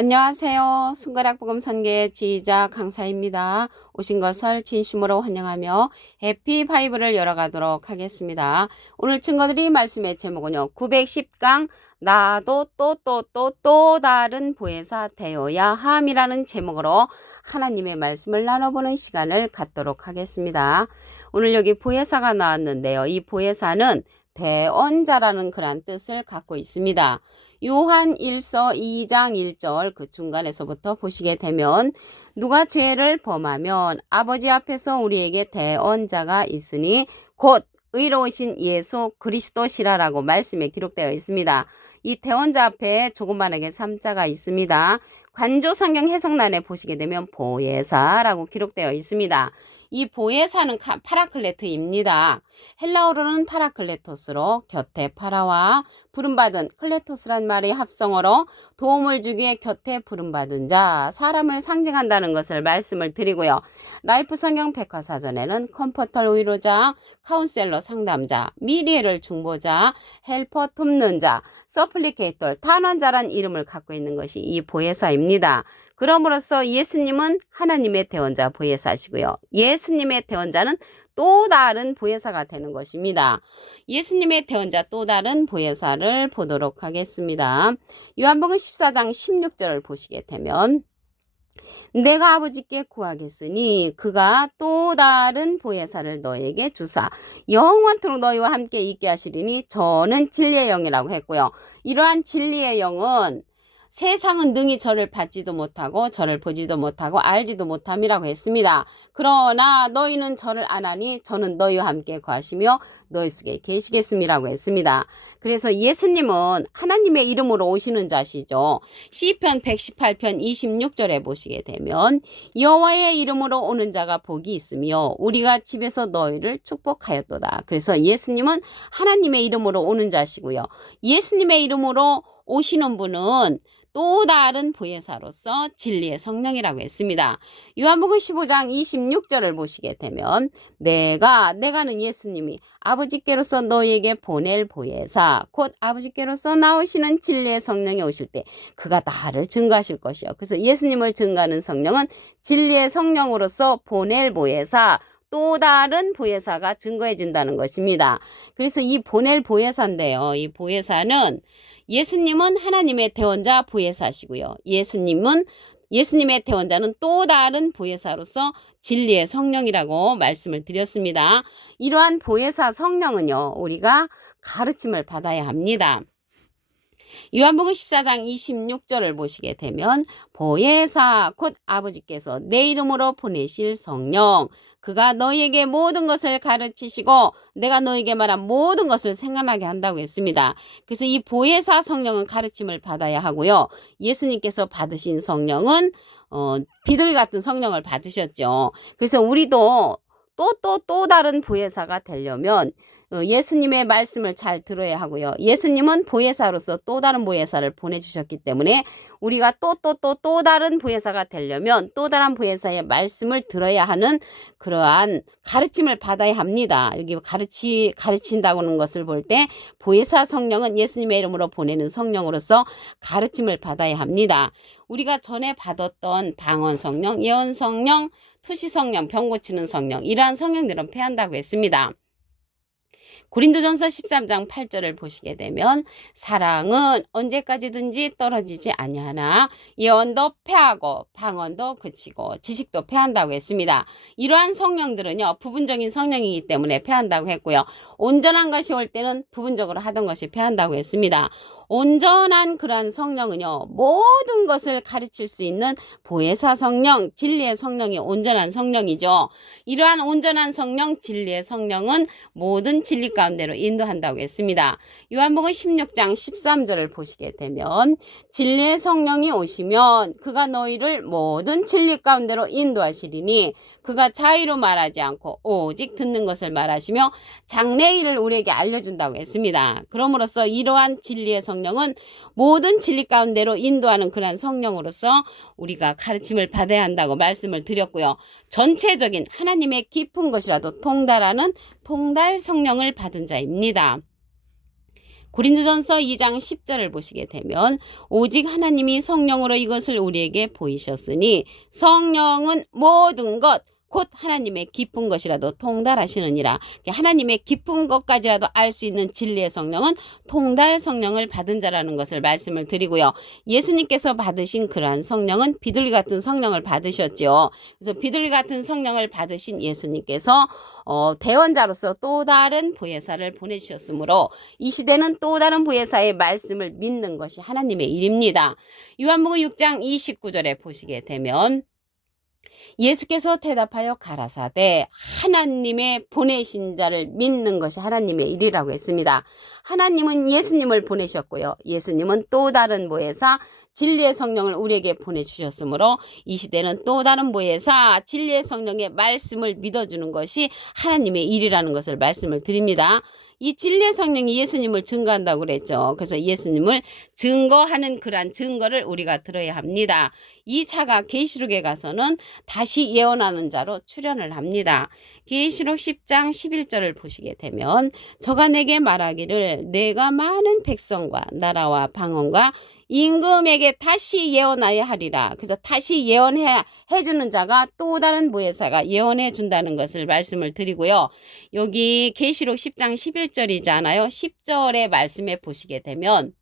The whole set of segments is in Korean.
안녕하세요. 손가락 복음 선교의 지휘자 강사입니다. 오신 것을 진심으로 환영하며 해피 바이블을 열어가도록 하겠습니다. 오늘 증거드릴 말씀의 제목은요. 910강 나도 또 다른 보혜사 되어야 함이라는 제목으로 하나님의 말씀을 나눠보는 시간을 갖도록 하겠습니다. 오늘 여기 보혜사가 나왔는데요. 이 보혜사는 대언자라는 그런 뜻을 갖고 있습니다. 요한 1서 2장 1절 그 중간에서부터 보시게 되면 누가 죄를 범하면 아버지 앞에서 우리에게 대언자가 있으니 곧 의로우신 예수 그리스도시라라고 말씀에 기록되어 있습니다. 이 대언자 앞에 조그만하게 3자가 있습니다. 관조 성경 해석란에 보시게 되면 보혜사라고 기록되어 있습니다. 이 보혜사는 파라클레트입니다. 헬라어로는 파라클레토스로 곁에 파라와 부름받은 클레토스란 말의 합성어로 도움을 주기에 곁에 부름받은 자, 사람을 상징한다는 것을 말씀을 드리고요. 라이프 성경 백과사전에는 컴포터 위로자, 카운셀러 상담자, 미리에를 중보자, 헬퍼 돕는 자, 서플리케이터 탄원자란 이름을 갖고 있는 것이 이 보혜사입니다. 그럼으로써 예수님은 하나님의 대언자 보혜사시고요. 예수님의 대언자는 또 다른 보혜사가 되는 것입니다. 예수님의 대언자 또 다른 보혜사를 보도록 하겠습니다. 요한복음 14장 16절을 보시게 되면 내가 아버지께 구하겠으니 그가 또 다른 보혜사를 너에게 주사 영원토록 너희와 함께 있게 하시리니 저는 진리의 영이라고 했고요. 이러한 진리의 영은 세상은 능히 저를 받지도 못하고 저를 보지도 못하고 알지도 못함이라고 했습니다. 그러나 너희는 저를 아나니 저는 너희와 함께 거하시며 너희 속에 계시겠음이라고 했습니다. 그래서 예수님은 하나님의 이름으로 오시는 자시죠. 시편 118편 26절에 보시게 되면 여호와의 이름으로 오는 자가 복이 있으며 우리가 집에서 너희를 축복하였도다. 그래서 예수님은 하나님의 이름으로 오는 자시고요. 예수님의 이름으로 오시는 분은 또 다른 보혜사로서 진리의 성령이라고 했습니다. 요한복음 15장 26절을 보시게 되면 내가는 예수님이 아버지께로서 너희에게 보낼 보혜사 곧 아버지께로서 나오시는 진리의 성령이 오실 때 그가 나를 증거하실 것이요. 그래서 예수님을 증거하는 성령은 진리의 성령으로서 보낼 보혜사 또 다른 보혜사가 증거해 준다는 것입니다. 그래서 이 보낼 보혜사인데요. 이 보혜사는 예수님은 하나님의 대언자 보혜사시고요. 예수님의 대언자는 또 다른 보혜사로서 진리의 성령이라고 말씀을 드렸습니다. 이러한 보혜사 성령은요. 우리가 가르침을 받아야 합니다. 요한복음 14장 26절을 보시게 되면 보혜사 곧 아버지께서 내 이름으로 보내실 성령 그가 너희에게 모든 것을 가르치시고 내가 너희에게 말한 모든 것을 생각나게 한다고 했습니다. 그래서 이 보혜사 성령은 가르침을 받아야 하고요. 예수님께서 받으신 성령은 비둘기 같은 성령을 받으셨죠. 그래서 우리도 또 다른 보혜사가 되려면 예수님의 말씀을 잘 들어야 하고요. 예수님은 보혜사로서 또 다른 보혜사를 보내주셨기 때문에 우리가 또 다른 보혜사가 되려면 또 다른 보혜사의 말씀을 들어야 하는 그러한 가르침을 받아야 합니다. 여기 가르친다고 하는 것을 볼 때 보혜사 성령은 예수님의 이름으로 보내는 성령으로서 가르침을 받아야 합니다. 우리가 전에 받았던 방언 성령, 예언 성령, 투시 성령, 병 고치는 성령 이러한 성령들은 패한다고 했습니다. 고린도전서 13장 8절을 보시게 되면 사랑은 언제까지든지 떨어지지 아니하나 예언도 패하고 방언도 그치고 지식도 패한다고 했습니다. 이러한 성령들은요. 부분적인 성령이기 때문에 패한다고 했고요. 온전한 것이 올 때는 부분적으로 하던 것이 패한다고 했습니다. 온전한 그러한 성령은요. 모든 것을 가르칠 수 있는 보혜사 성령, 진리의 성령이 온전한 성령이죠. 이러한 온전한 성령, 진리의 성령은 모든 진리 가운데로 인도한다고 했습니다. 요한복음 16장 13절을 보시게 되면 진리의 성령이 오시면 그가 너희를 모든 진리 가운데로 인도하시리니 그가 자의로 말하지 않고 오직 듣는 것을 말하시며 장래의 일을 우리에게 알려준다고 했습니다. 그러므로써 이러한 진리의 성령은 모든 진리 가운데로 인도하는 그러한 성령으로서 우리가 가르침을 받아야 한다고 말씀을 드렸고요. 전체적인 하나님의 깊은 것이라도 통달하는 통달 성령을 받은 자입니다. 고린도전서 2장 10절을 보시게 되면 오직 하나님이 성령으로 이것을 우리에게 보이셨으니 성령은 모든 것 곧 하나님의 기쁜 것이라도 통달하시느니라. 하나님의 기쁜 것까지라도 알 수 있는 진리의 성령은 통달 성령을 받은 자라는 것을 말씀을 드리고요. 예수님께서 받으신 그러한 성령은 비둘기 같은 성령을 받으셨죠. 그래서 비둘기 같은 성령을 받으신 예수님께서 대원자로서 또 다른 보혜사를 보내주셨으므로 이 시대는 또 다른 보혜사의 말씀을 믿는 것이 하나님의 일입니다. 요한복음 6장 29절에 보시게 되면 예수께서 대답하여 가라사대 하나님의 보내신 자를 믿는 것이 하나님의 일이라고 했습니다. 하나님은 예수님을 보내셨고요. 예수님은 또 다른 보혜사 진리의 성령을 우리에게 보내주셨으므로 이 시대는 또 다른 보혜사 진리의 성령의 말씀을 믿어주는 것이 하나님의 일이라는 것을 말씀을 드립니다. 이 진리의 성령이 예수님을 증거한다고 그랬죠. 그래서 예수님을 증거하는 그러한 증거를 우리가 들어야 합니다. 이 자가 계시록에 가서는 다시 예언하는 자로 출현을 합니다. 계시록 10장 11절을 보시게 되면 저가 내게 말하기를 내가 많은 백성과 나라와 방언과 임금에게 다시 예언하여 하리라. 그래서 다시 예언해 주는 자가 또 다른 보혜사가 예언해 준다는 것을 말씀을 드리고요. 여기 계시록 10장 11절이잖아요. 10절의 말씀에 보시게 되면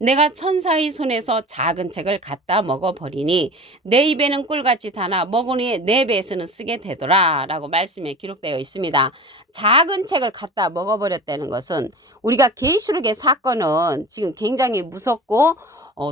내가 천사의 손에서 작은 책을 갖다 먹어버리니 내 입에는 꿀같이 다나 먹으니 내 배에서는 쓰게 되더라 라고 말씀에 기록되어 있습니다. 작은 책을 갖다 먹어버렸다는 것은 우리가 계시록의 사건은 지금 굉장히 무섭고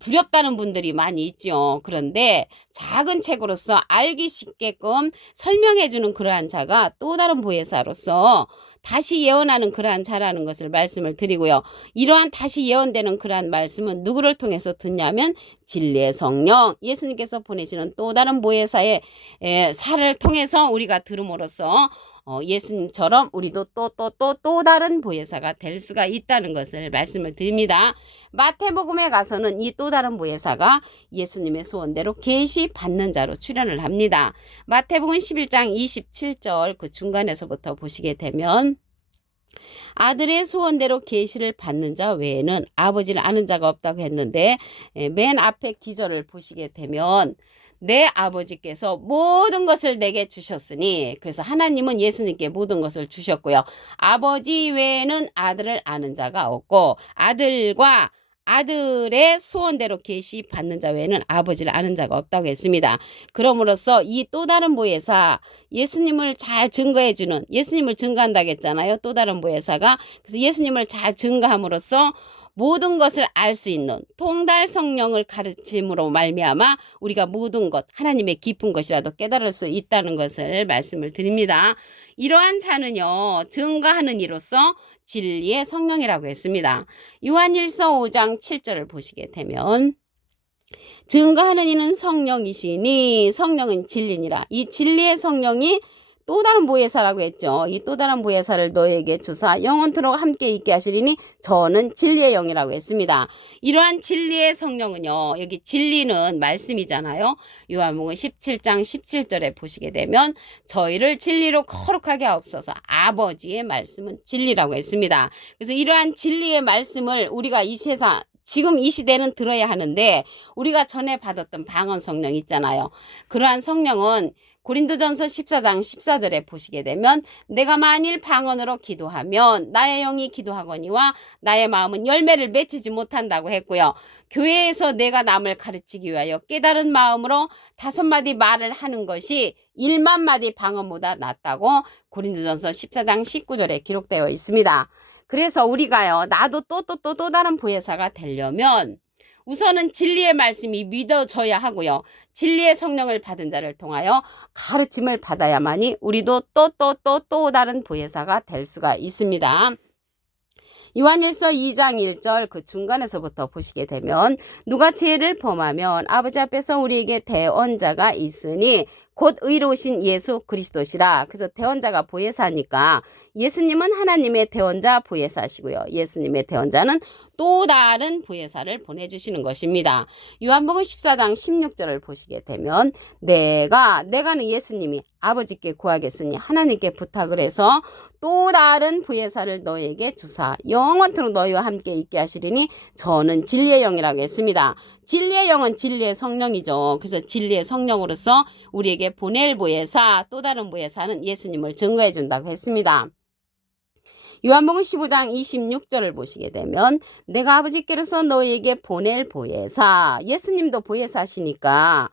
두렵다는 분들이 많이 있죠. 그런데 작은 책으로서 알기 쉽게끔 설명해주는 그러한 자가 또 다른 보혜사로서 다시 예언하는 그러한 자라는 것을 말씀을 드리고요. 이러한 다시 예언되는 그러한 말씀은 누구를 통해서 듣냐면 진리의 성령, 예수님께서 보내시는 또 다른 보혜사의 사를 통해서 우리가 들음으로써 예수님처럼 우리도 또 다른 보혜사가 될 수가 있다는 것을 말씀을 드립니다. 마태복음에 가서는 이 또 다른 보혜사가 예수님의 소원대로 계시 받는 자로 출현을 합니다. 마태복음 11장 27절 그 중간에서부터 보시게 되면 아들의 소원대로 계시를 받는 자 외에는 아버지를 아는 자가 없다고 했는데 맨 앞에 기절을 보시게 되면 내 아버지께서 모든 것을 내게 주셨으니 그래서 하나님은 예수님께 모든 것을 주셨고요. 아버지 외에는 아들을 아는 자가 없고 아들과 아들의 소원대로 계시 받는 자 외에는 아버지를 아는 자가 없다고 했습니다. 그러므로써 이 또 다른 보혜사 예수님을 잘 증거해주는 예수님을 증거한다고 했잖아요. 또 다른 보혜사가 그래서 예수님을 잘 증거함으로써 모든 것을 알 수 있는 통달 성령을 가르침으로 말미암아 우리가 모든 것 하나님의 깊은 것이라도 깨달을 수 있다는 것을 말씀을 드립니다. 이러한 자는요 증거하는 이로써 진리의 성령이라고 했습니다. 요한일서 5장 7절을 보시게 되면 증거하는 이는 성령이시니 성령은 진리니라. 이 진리의 성령이 또 다른 보혜사라고 했죠. 이 또 다른 보혜사를 너에게 주사 영원토록 함께 있게 하시리니 저는 진리의 영이라고 했습니다. 이러한 진리의 성령은요. 여기 진리는 말씀이잖아요. 요한복음 17장 17절에 보시게 되면 저희를 진리로 거룩하게 하옵소서 아버지의 말씀은 진리라고 했습니다. 그래서 이러한 진리의 말씀을 우리가 이 세상 지금 이 시대는 들어야 하는데 우리가 전에 받았던 방언 성령 있잖아요. 그러한 성령은 고린도전서 14장 14절에 보시게 되면 내가 만일 방언으로 기도하면 나의 영이 기도하거니와 나의 마음은 열매를 맺히지 못한다고 했고요. 교회에서 내가 남을 가르치기 위하여 깨달은 마음으로 5마디 말을 하는 것이 1만 마디 방언보다 낫다고 고린도전서 14장 19절에 기록되어 있습니다. 그래서 우리가요 나도 또 다른 보혜사가 되려면 우선은 진리의 말씀이 믿어져야 하고요. 진리의 성령을 받은 자를 통하여 가르침을 받아야만이 우리도 또 다른 보혜사가 될 수가 있습니다. 요한일서 2장 1절 그 중간에서부터 보시게 되면 누가 죄를 범하면 아버지 앞에서 우리에게 대언자가 있으니 곧 의로우신 예수 그리스도시라. 그래서 대언자가 보혜사니까 예수님은 하나님의 대언자 보혜사시고요. 예수님의 대언자는 또 다른 보혜사를 보내주시는 것입니다. 요한복음 14장 16절을 보시게 되면 내가는 예수님이 아버지께 구하겠으니 하나님께 부탁을 해서 또 다른 보혜사를 너에게 주사 영원토록 너희와 함께 있게 하시리니 저는 진리의 영이라고 했습니다. 진리의 영은 진리의 성령이죠. 그래서 진리의 성령으로서 우리에게 보낼 보혜사, 또 다른 보혜사는 예수님을 증거해 준다고 했습니다. 요한복음 15장 26절을 보시게 되면 내가 아버지께로서 너희에게 보낼 보혜사, 예수님도 보혜사시니까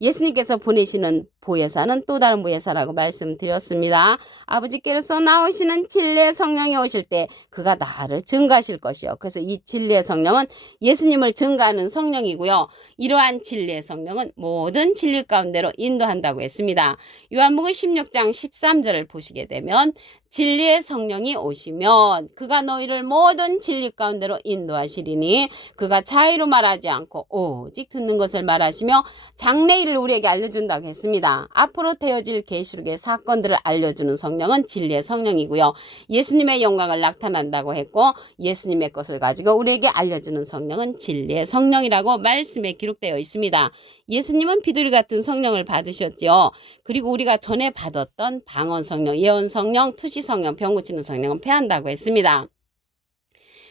예수님께서 보내시는 보혜사는 또 다른 보혜사라고 말씀드렸습니다. 아버지께로서 나오시는 진리의 성령이 오실 때 그가 나를 증거하실 것이요. 그래서 이 진리의 성령은 예수님을 증거하는 성령이고요. 이러한 진리의 성령은 모든 진리 가운데로 인도한다고 했습니다. 요한복음 16장 13절을 보시게 되면 진리의 성령이 오시면 그가 너희를 모든 진리 가운데로 인도하시리니 그가 자의로 말하지 않고 오직 듣는 것을 말하시며 장래일을 우리에게 알려준다고 했습니다. 앞으로 되어질 계시록의 사건들을 알려주는 성령은 진리의 성령이고요. 예수님의 영광을 나타난다고 했고 예수님의 것을 가지고 우리에게 알려주는 성령은 진리의 성령이라고 말씀에 기록되어 있습니다. 예수님은 비둘기 같은 성령을 받으셨죠. 그리고 우리가 전에 받았던 방언 성령, 예언 성령, 투시 성령, 병 고치는 성령은 패한다고 했습니다.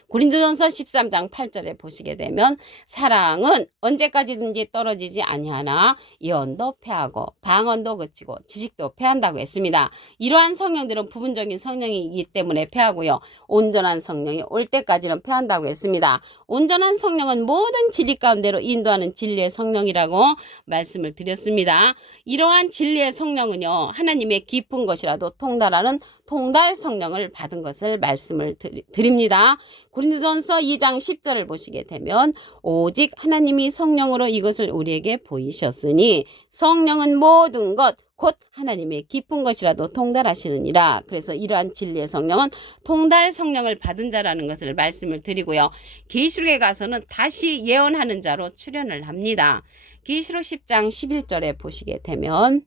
고린도전서 13장 8절에 보시게 되면 사랑은 언제까지든지 떨어지지 아니하나 예언도 패하고 방언도 그치고 지식도 패한다고 했습니다. 이러한 성령들은 부분적인 성령이기 때문에 패하고요. 온전한 성령이 올 때까지는 패한다고 했습니다. 온전한 성령은 모든 진리 가운데로 인도하는 진리의 성령이라고 말씀을 드렸습니다. 이러한 진리의 성령은요. 하나님의 깊은 것이라도 통달하는 통달 성령을 받은 것을 말씀을 드립니다. 고린도전서 2장 10절을 보시게 되면 오직 하나님이 성령으로 이것을 우리에게 보이셨으니 성령은 모든 것 곧 하나님의 깊은 것이라도 통달하시느니라. 그래서 이러한 진리의 성령은 통달 성령을 받은 자라는 것을 말씀을 드리고요. 계시록에 가서는 다시 예언하는 자로 출현을 합니다. 계시록 10장 11절에 보시게 되면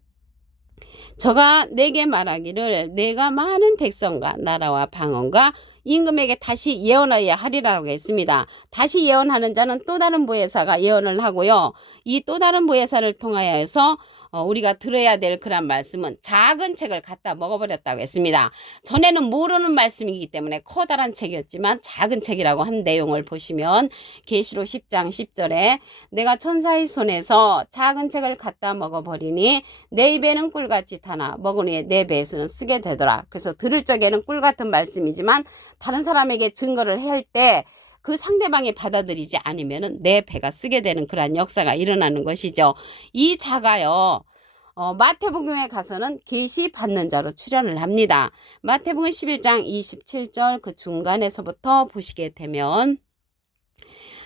저가 내게 말하기를 내가 많은 백성과 나라와 방언과 임금에게 다시 예언하여야 하리라고 했습니다. 다시 예언하는 자는 또 다른 보혜사가 예언을 하고요. 이 또 다른 보혜사를 통하여서 우리가 들어야 될 그런 말씀은 작은 책을 갖다 먹어버렸다고 했습니다. 전에는 모르는 말씀이기 때문에 커다란 책이었지만 작은 책이라고 한 내용을 보시면 계시록 10장 10절에 내가 천사의 손에서 작은 책을 갖다 먹어버리니 내 입에는 꿀같이 타나 먹은 후에 내 배에서는 쓰게 되더라. 그래서 들을 적에는 꿀같은 말씀이지만 다른 사람에게 증거를 할 때 그 상대방이 받아들이지 않으면 내 배가 쓰게 되는 그러한 역사가 일어나는 것이죠. 이 자가요. 마태복음에 가서는 계시 받는 자로 출현을 합니다. 마태복음 11장 27절 그 중간에서부터 보시게 되면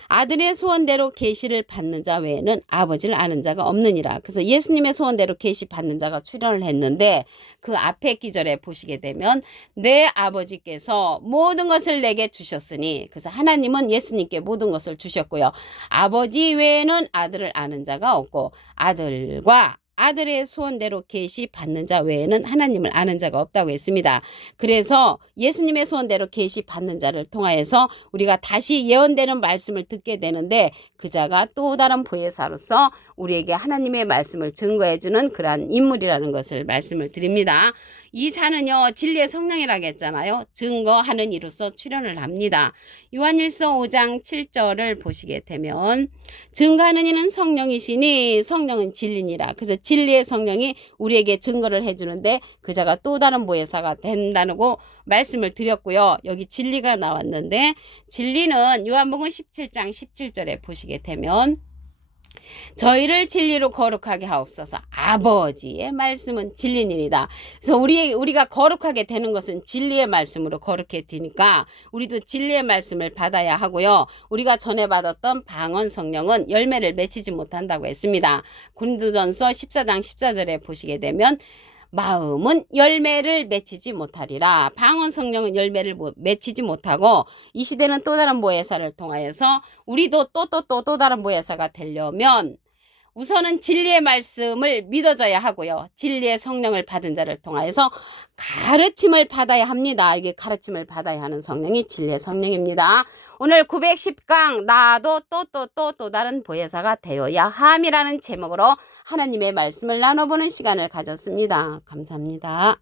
아들의 소원대로 계시를 받는 자 외에는 아버지를 아는 자가 없느니라. 그래서 예수님의 소원대로 계시 받는 자가 출현을 했는데 그 앞에 기절에 보시게 되면 내 아버지께서 모든 것을 내게 주셨으니 그래서 하나님은 예수님께 모든 것을 주셨고요. 아버지 외에는 아들을 아는 자가 없고 아들과 아들의 소원대로 계시 받는 자 외에는 하나님을 아는 자가 없다고 했습니다. 그래서 예수님의 소원대로 계시 받는 자를 통하여서 우리가 다시 예언되는 말씀을 듣게 되는데 그 자가 또 다른 보혜사로서 우리에게 하나님의 말씀을 증거해주는 그러한 인물이라는 것을 말씀을 드립니다. 이 자는요 진리의 성령이라고 했잖아요. 증거하는 이로써 출현을 합니다. 요한일서 5장 7절을 보시게 되면 증거하는 이는 성령이시니 성령은 진리니라. 그래서 진리의 성령이 우리에게 증거를 해주는데 그 자가 또 다른 보혜사가 된다고 말씀을 드렸고요. 여기 진리가 나왔는데 진리는 요한복음 17장 17절에 보시게 되면 저희를 진리로 거룩하게 하옵소서. 아버지의 말씀은 진리니이다. 그래서 우리가 거룩하게 되는 것은 진리의 말씀으로 거룩해지니까 우리도 진리의 말씀을 받아야 하고요. 우리가 전에 받았던 방언 성령은 열매를 맺히지 못한다고 했습니다. 고린도전서 14장 14절에 보시게 되면 마음은 열매를 맺히지 못하리라. 방언 성령은 열매를 맺히지 못하고 이 시대는 또 다른 보혜사를 통하여서 우리도 또 다른 보혜사가 되려면 우선은 진리의 말씀을 믿어져야 하고요. 진리의 성령을 받은 자를 통하여서 가르침을 받아야 합니다. 이게 가르침을 받아야 하는 성령이 진리의 성령입니다. 오늘 910강 나도 또 다른 보혜사가 되어야 함이라는 제목으로 하나님의 말씀을 나눠보는 시간을 가졌습니다. 감사합니다.